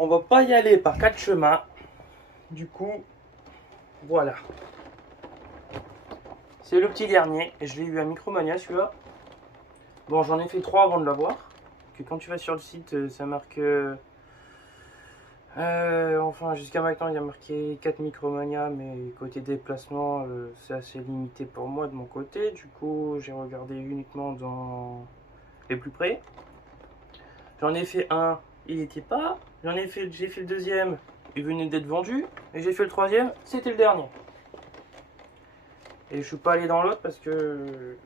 On va pas y aller par 4 chemins. Du coup, voilà. C'est le petit dernier. Et je l'ai eu à Micromania celui-là. Bon, j'en ai fait 3 avant de l'avoir. Que quand tu vas sur le site, ça marque. Enfin, jusqu'à maintenant, il y a marqué 4 Micromania, mais côté déplacement, c'est assez limité pour moi de mon côté. Du coup, j'ai regardé uniquement dans les plus près. J'en ai fait un, il n'était pas. J'ai fait le deuxième, il venait d'être vendu. Et j'ai fait le troisième, c'était le dernier. Et je suis pas allé dans l'autre parce que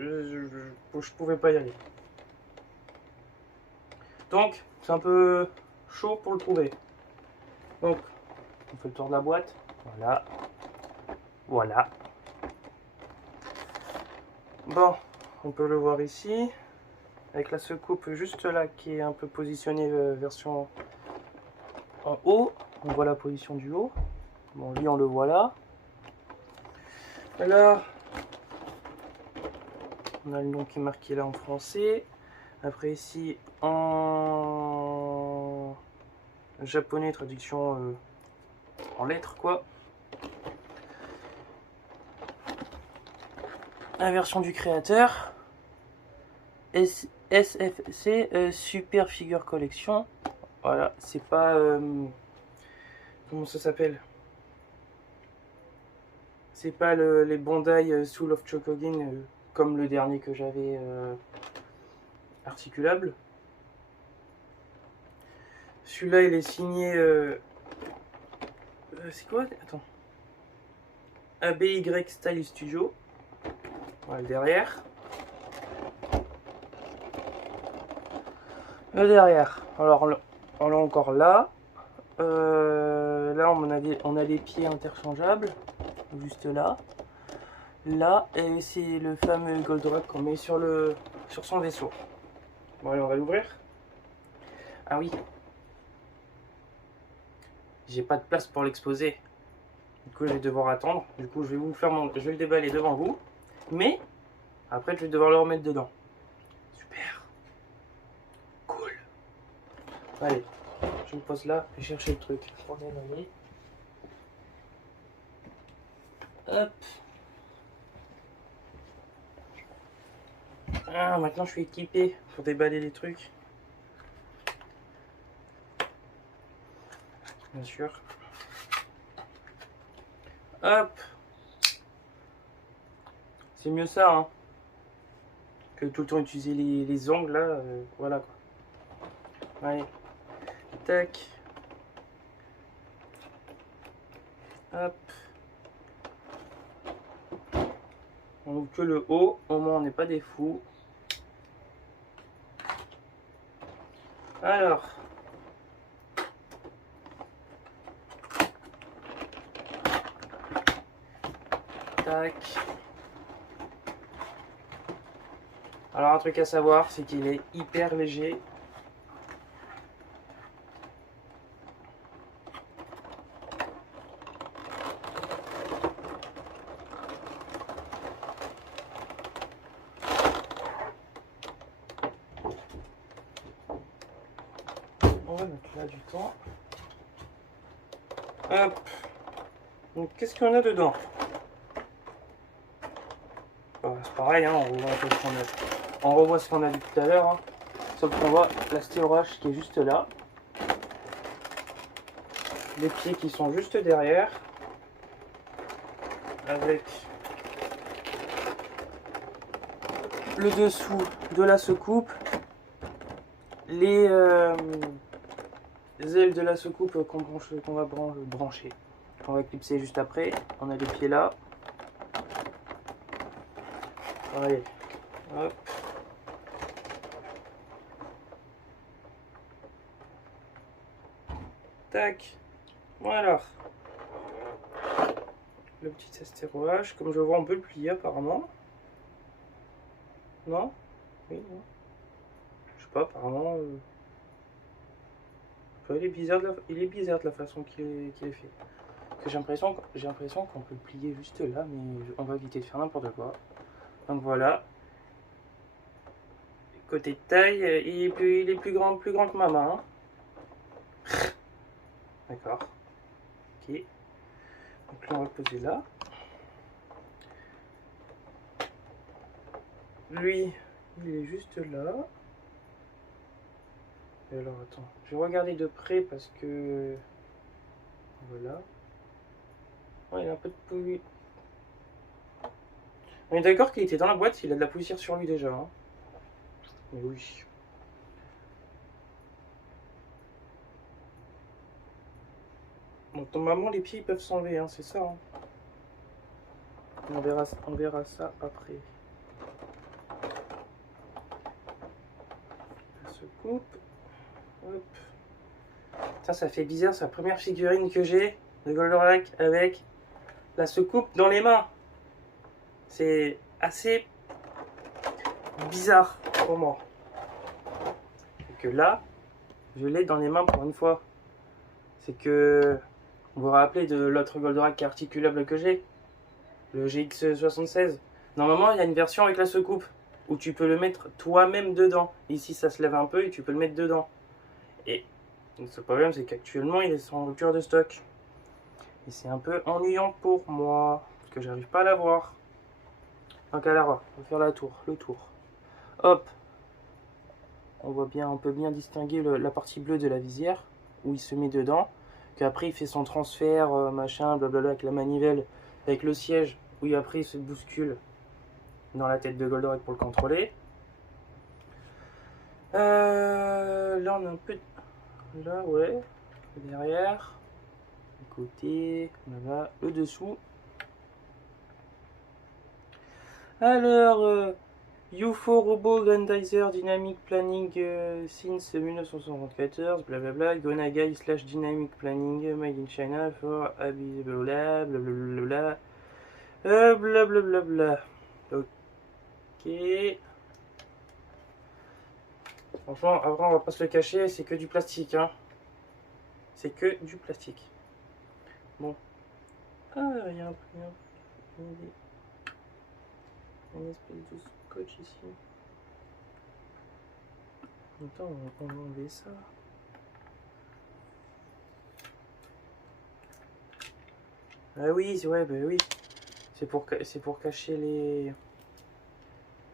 je pouvais pas y aller. Donc, c'est un peu chaud pour le trouver. Donc, on fait le tour de la boîte. Voilà. Voilà. Bon, on peut le voir ici. Avec la secoupe juste là qui est un peu positionnée version en haut. On voit la position du haut. Bon, lui, on le voit là. Alors, on a le nom qui est marqué là en français. Après ici, en japonais, traduction en lettres quoi. La version du créateur. SFC Super Figure Collection. Voilà, c'est pas... comment ça s'appelle? C'est pas les Bandai Soul of Chokogen comme le dernier que j'avais articulable. Celui-là, il est signé... c'est quoi? Attends. ABY Style Studio. Voilà, le derrière. Le derrière. Alors, on l'a encore là. Là, on a les pieds interchangeables. Juste là. Là, et c'est le fameux Goldorak qu'on met sur son vaisseau. Bon, allez, on va l'ouvrir. Ah oui. J'ai pas de place pour l'exposer. Du coup, je vais devoir attendre. Du coup, je vais le déballer devant vous. Mais, après, je vais devoir le remettre dedans. Super. Cool. Allez, je me pose là et chercher le truc. Pour déballer. Hop. Ah, maintenant, je suis équipé pour déballer les trucs. Bien sûr. Hop. C'est mieux ça, hein. Que tout le temps utiliser les ongles, là. Voilà, quoi. Allez. Tac. Hop. On ouvre que le haut. Au moins, on n'est pas des fous. Alors. Tac. Alors un truc à savoir, c'est qu'il est hyper léger. On va mettre là du temps. Hop. Donc qu'est-ce qu'on a dedans? C'est pareil, hein, on revoit ce qu'on a vu tout à l'heure. Hein. Sauf qu'on voit la stéorage qui est juste là. Les pieds qui sont juste derrière. Avec le dessous de la secoupe. Les ailes de la secoupe qu'on va brancher. On va clipser juste après. On a les pieds là. Allez, hop. Tac. Voilà. Le petit astéroage. Comme je vois, on peut le plier apparemment. Non? Oui, non. Je sais pas, apparemment. Il est bizarre de la façon qu'il est fait. J'ai l'impression qu'on peut le plier juste là, mais on va éviter de faire n'importe quoi. Donc voilà. Côté taille, il est plus grand que ma main. D'accord. Ok. Donc là, on va le poser là. Lui, il est juste là. Et alors, attends. Je vais regarder de près parce que... Voilà. Oh, il a un peu de poussière. On est d'accord qu'il était dans la boîte, il a de la poussière sur lui déjà. Hein. Mais oui. Donc normalement les pieds ils peuvent s'enlever, hein, c'est ça. Hein. On verra ça après. Ça se coupe. Hop. Ça fait bizarre, c'est la première figurine que j'ai de Goldorak avec la secoupe dans les mains. C'est assez bizarre pour moi. Et que là, je l'ai dans les mains pour une fois. C'est que vous vous rappelez de l'autre Goldorak articulable que j'ai, le GX76. Normalement, il y a une version avec la secoupe où tu peux le mettre toi-même dedans. Ici, ça se lève un peu et tu peux le mettre dedans. Et ce problème, c'est qu'actuellement, il est en rupture de stock. Et c'est un peu ennuyant pour moi, parce que j'arrive pas à l'avoir. Donc alors, on va faire le tour. Hop. On voit bien, on peut bien distinguer la partie bleue de la visière, où il se met dedans. Qu'après, il fait son transfert, machin, blablabla, avec la manivelle, avec le siège, où après, il se bouscule dans la tête de Goldorak pour le contrôler. Là, on a un peu... Là, ouais. Derrière. Le côté. Voilà. Le dessous. Alors... UFO Robo Grandizer Dynamic Planning since 1974, blablabla, Gonagai / Dynamic Planning made in China for blablabla, blablabla, blablabla. Ok. Franchement, après on va pas se le cacher, c'est que du plastique, hein. C'est que du plastique. Bon. Ah, il y a une espèce de scotch ici. Attends, on va enlever ça. Ah oui, c'est ouais, bah oui. C'est pour cacher les...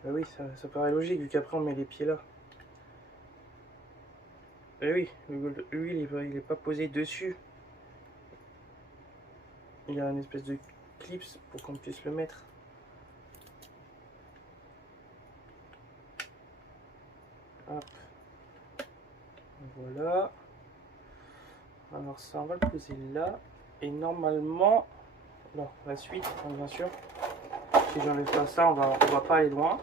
Bah oui, ça paraît logique vu qu'après on met les pieds là. Bah oui, lui il est pas posé dessus. Il y a une espèce de clips pour qu'on puisse le mettre. Hop. Voilà. Alors ça, on va le poser là. Et normalement... Non, la suite, bien sûr. Si j'enlève pas ça, on va pas aller loin.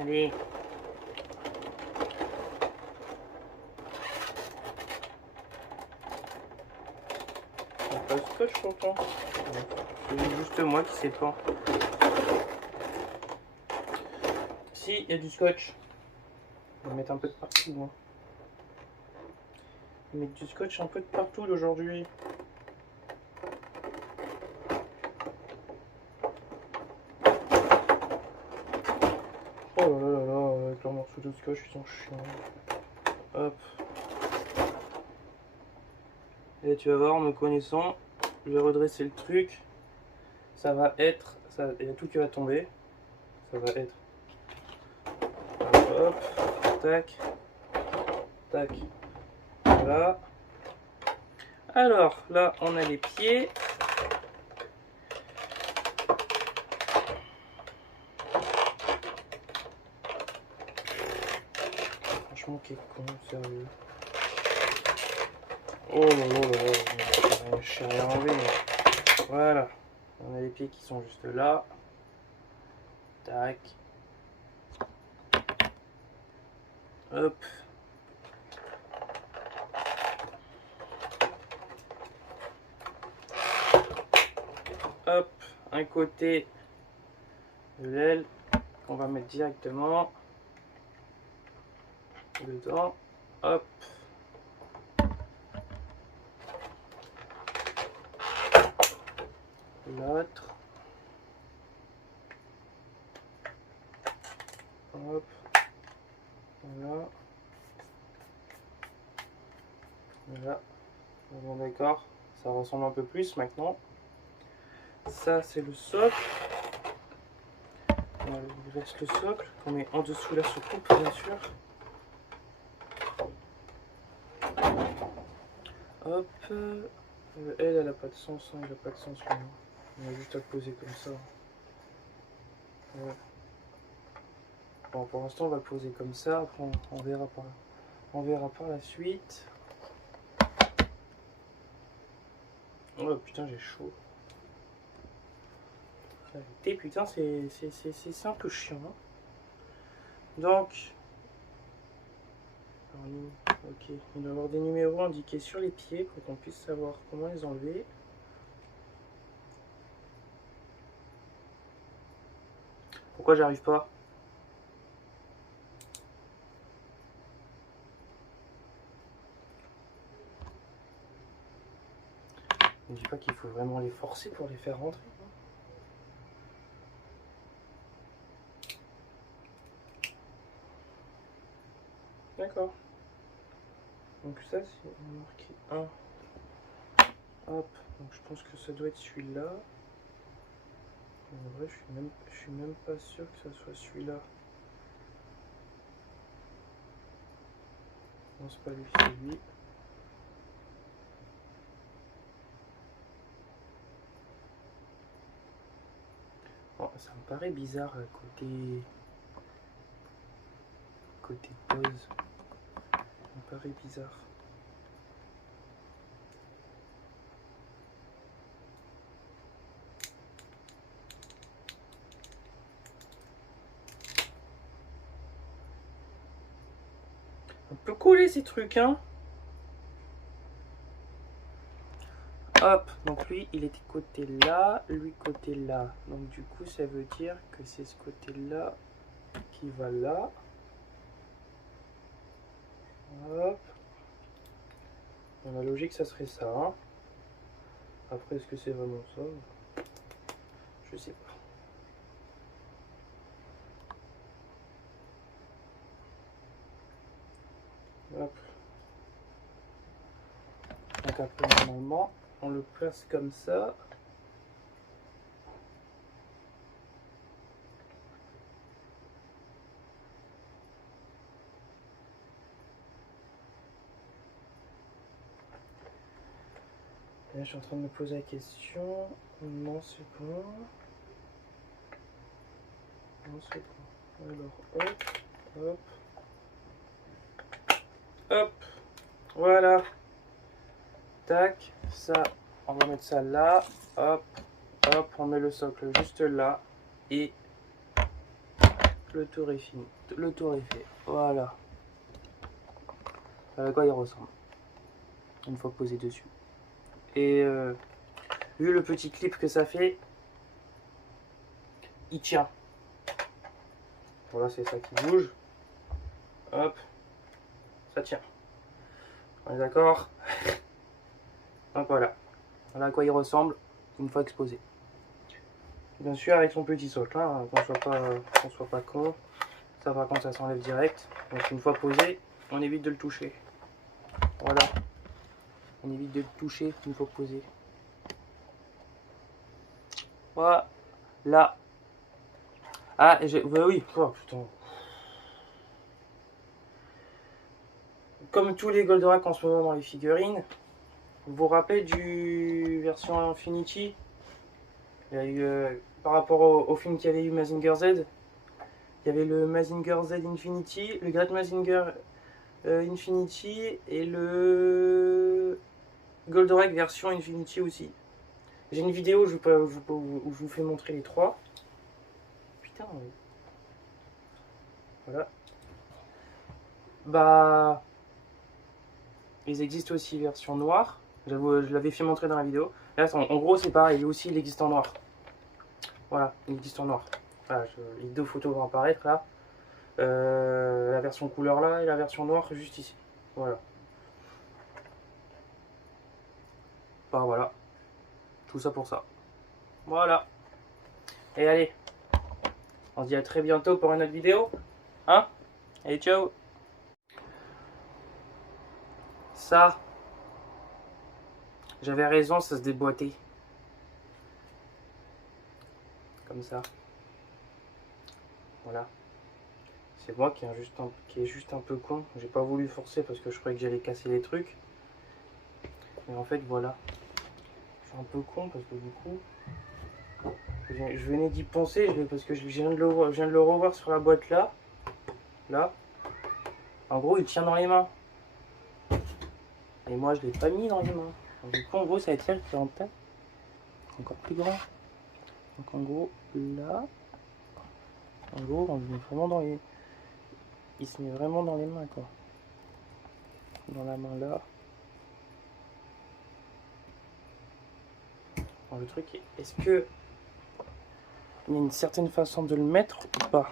Allez. Il n'y a pas de scotch pourtant. C'est juste moi qui sais pas. Si, il y a du scotch. On va mettre un peu de partout. Hein. On va mettre du scotch un peu de partout aujourd'hui. Oh là là là là, avec leurs morceaux de scotch, ils sont chiants. Hop. Et tu vas voir, en me connaissant, je vais redresser le truc. Ça va être... Il y a tout qui va tomber. Ça va être... Hop, tac, tac. Voilà. Alors, là, on a les pieds. Franchement, quel con, sérieux. Oh là là là là, je sais rien enlever, mais... Voilà. On a les pieds qui sont juste là. Tac. Hop. Hop. Un côté de l'aile qu'on va mettre directement dedans. Hop. L'autre. Hop. Voilà. Voilà. Bon, d'accord. Ça ressemble un peu plus maintenant. Ça, c'est le socle. Il reste le socle qu'on met en dessous la soucoupe, bien sûr. Hop. Elle a pas de sens, hein, il a pas de sens. On a juste à le poser comme ça. Ouais. Bon, pour l'instant, on va le poser comme ça. Après, on verra par la suite. Oh putain, j'ai chaud. Et putain, c'est un peu chiant. Hein. Donc, ok, il doit y avoir des numéros indiqués sur les pieds pour qu'on puisse savoir comment les enlever. Pourquoi j'arrive pas? Ne dis pas qu'il faut vraiment les forcer pour les faire rentrer. D'accord. Donc ça c'est marqué 1. Hop, donc je pense que ça doit être celui-là. En vrai, je suis même pas sûr que ça soit celui-là. Non, c'est pas lui, c'est lui. Bon, ça me paraît bizarre côté pose. Ça me paraît bizarre. On peut coller ces trucs, hein. Hop, donc lui, il était côté là, lui côté là. Donc du coup, ça veut dire que c'est ce côté-là qui va là. Hop. Dans la logique, ça serait ça. Hein. Après, est-ce que c'est vraiment ça? Je sais pas. Hop. Donc après, normalement, on le place comme ça. Et là, je suis en train de me poser la question. Non, c'est bon. Non, c'est bon. Alors, hop, hop. Hop. Voilà. Tac. Ça, on va mettre ça là. Hop. Hop. On met le socle juste là. Et le tour est fini. Le tour est fait. Voilà. À quoi il ressemble. Une fois posé dessus. Et vu le petit clip que ça fait, il tient. Voilà, c'est ça qui bouge. Hop, ça tient. On est d'accord? Donc voilà. Voilà à quoi il ressemble une fois exposé. Bien sûr avec son petit socle, hein, qu'on soit pas con. Ça par contre ça s'enlève direct. Donc une fois posé, on évite de le toucher. Voilà. On évite de le toucher une fois posé. Voilà. Là. Ah, bah oui. Oh putain. Comme tous les Goldorak en ce moment dans les figurines, vous vous rappelez du version Infinity? Il y a eu, par rapport au film qu'il y avait eu Mazinger Z, il y avait le Mazinger Z Infinity, le Great Mazinger Infinity et le Goldorak version Infinity aussi. J'ai une vidéo où je vous fais montrer les trois. Putain. Voilà. Bah. Ils existent aussi version noire. Je l'avais fait montrer dans la vidéo. Là, en gros, c'est pareil. Lui aussi, il existe en noir. Voilà, il existe en noir. Voilà, les deux photos vont apparaître là. La version couleur là et la version noire juste ici. Voilà. Bah voilà. Tout ça pour ça. Voilà. Et allez. On se dit à très bientôt pour une autre vidéo. Hein? Allez, ciao. Ça, j'avais raison, ça se déboîtait. Comme ça. Voilà. C'est moi qui est juste un peu con. J'ai pas voulu forcer parce que je croyais que j'allais casser les trucs. Mais en fait, voilà. Je suis un peu con parce que du coup, je venais d'y penser parce que je viens de le revoir sur la boîte là. Là. En gros, il tient dans les mains. Et moi, je l'ai pas mis dans les mains. Donc, du coup, en gros, ça va être qui est en taille encore plus grand. Donc, en gros, là. En gros, on le met vraiment dans les. Il se met vraiment dans les mains, quoi. Dans la main là. Bon, le truc est, est-ce que il y a une certaine façon de le mettre ou pas?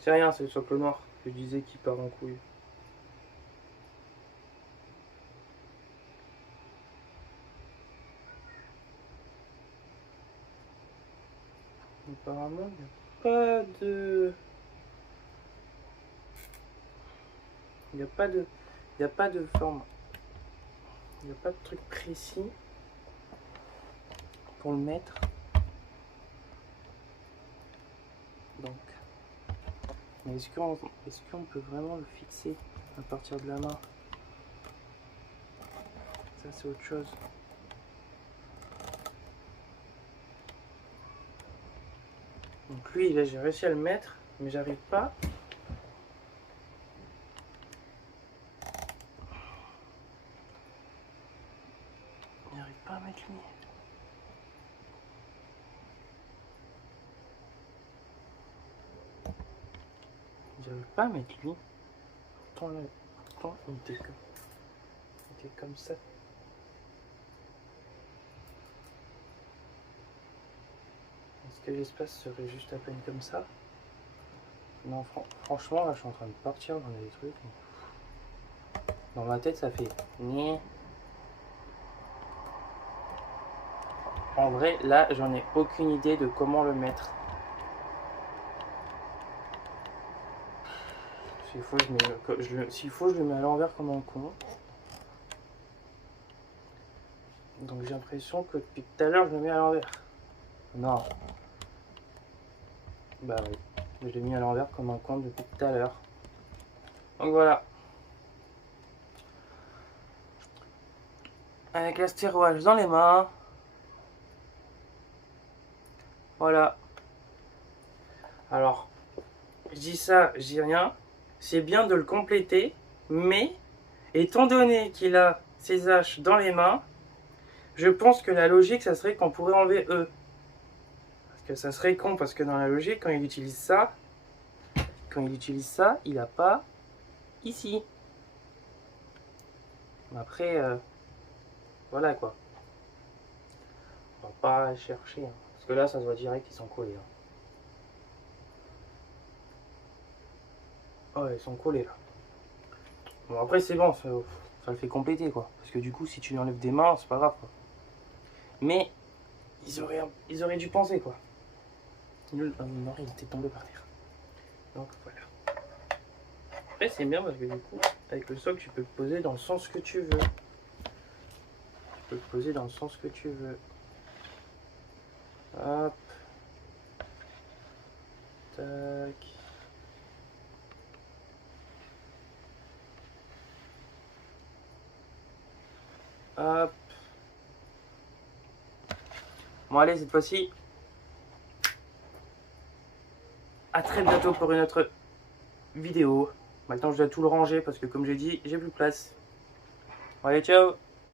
C'est rien, c'est le socle noir que je disais qui part en couille. Apparemment, il n'y a pas de... Il n'y a pas de... Il n'y a pas de forme. Il n'y a pas de truc précis pour le mettre. Donc... Mais est-ce qu'on peut vraiment le fixer à partir de la main? Ça, c'est autre chose. Donc lui, là, j'ai réussi à le mettre, mais j'arrive pas. J'arrive pas à mettre lui. J'arrive pas à mettre lui. Pourtant, là, il était comme ça. Est-ce que l'espace serait juste à peine comme ça? Non, franchement, là, je suis en train de partir dans les trucs. Dans ma tête, ça fait... En vrai, là, j'en ai aucune idée de comment le mettre. S'il faut, je le mets à l'envers comme un con. Donc j'ai l'impression que depuis tout à l'heure, je le mets à l'envers. Non. Bah oui. Je l'ai mis à l'envers comme un con depuis tout à l'heure. Donc voilà. Avec l'astéroage dans les mains. Voilà. Alors, je dis ça, je dis rien. C'est bien de le compléter, mais étant donné qu'il a ses H dans les mains, je pense que la logique, ça serait qu'on pourrait enlever E. Parce que ça serait con, parce que dans la logique, quand il utilise ça, il n'a pas ici. Après, voilà quoi. On va pas chercher, hein. Parce que là, ça se voit direct qu'ils sont collés. Hein. Oh, ils sont collés là. Bon, après, c'est bon, ça le fait compléter quoi. Parce que du coup, si tu lui enlèves des mains, c'est pas grave quoi. Mais ils auraient dû penser quoi. Non, il était tombé par terre. Donc voilà. Après, c'est bien parce que du coup, avec le socle, tu peux le poser dans le sens que tu veux. Tu peux le poser dans le sens que tu veux. Hop. Tac. Hop. Bon allez, cette fois-ci, à très bientôt pour une autre vidéo. Maintenant, je dois tout le ranger parce que comme j'ai dit, j'ai plus de place. Bon, allez, ciao!